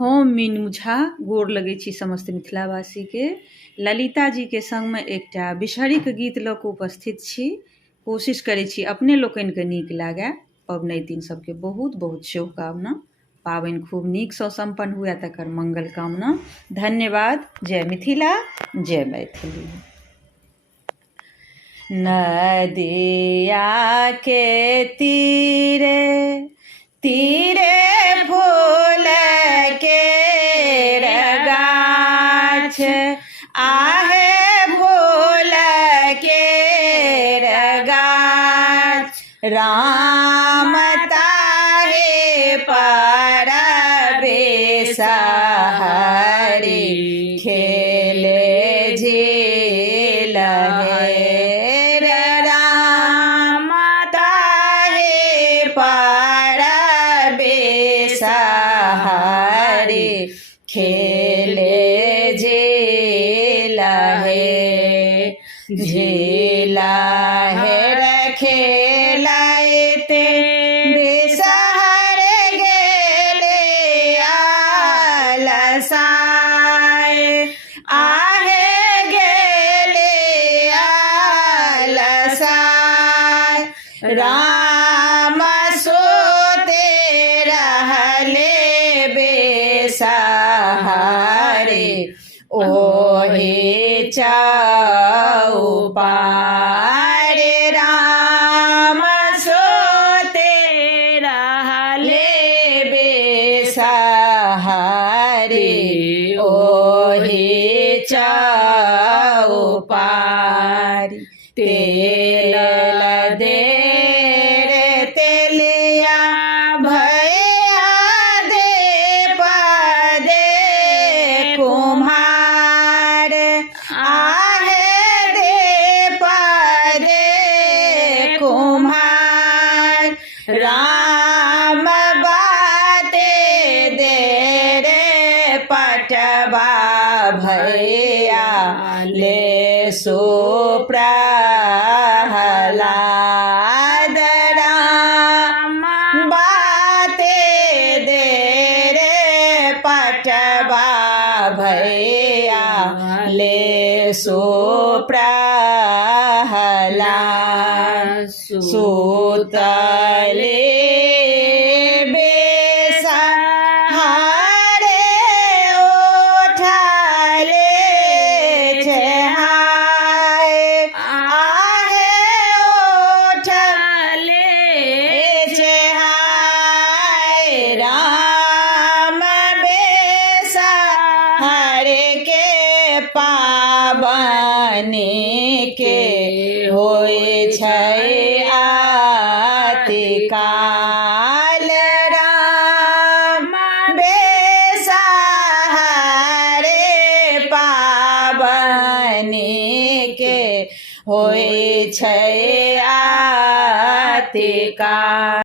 हम मीनू झा गोर लगै छी समस्त मिथिलावासी के। ललिता जी के संग में एकटा बिषहरिक गीत लऽ कऽ उपस्थित छी। कोशिश करै छी अपने लोकनि के नीक लागे। पबनैतिन सबके बहुत बहुत शुभकामना। पाबनि खूब नीकसँ सम्पन्न हुए तकर मंगल कामना। धन्यवाद। जय मिथिला, जय मैथिली। नदिया के तीरे तीरे फूल के गाछ, आहे फूल के गाछ, राम ताहे पर बेसहारी खेले झील हे। राम ताहे पर बेसहारी खेले झील हे। झील हे रखेलाइते बेसहार गेले आलसाए, आहे गेले आलसाए। राम सोते रहले बेसहारे, ओहे चौपारे। राम सोते रहले बेसहारे, ओहे चौपारी। तेल दे रे तेलिया भैया दे पदे कुम्हार, आहे दे पदे कुम्हार। राम बाते दे रे पटवा भैया ले सुप्रहलाद। राम बाते दे रे पटवा भैया ले सुप्रहलाद। सुतले बेसहारे ओठले छहाए, आहे ओठले छहाए। राम बेसहारे के पाबनि के होय छै आतिकाल। राम बेसहारे पाबनि के होय छै आतिकाल।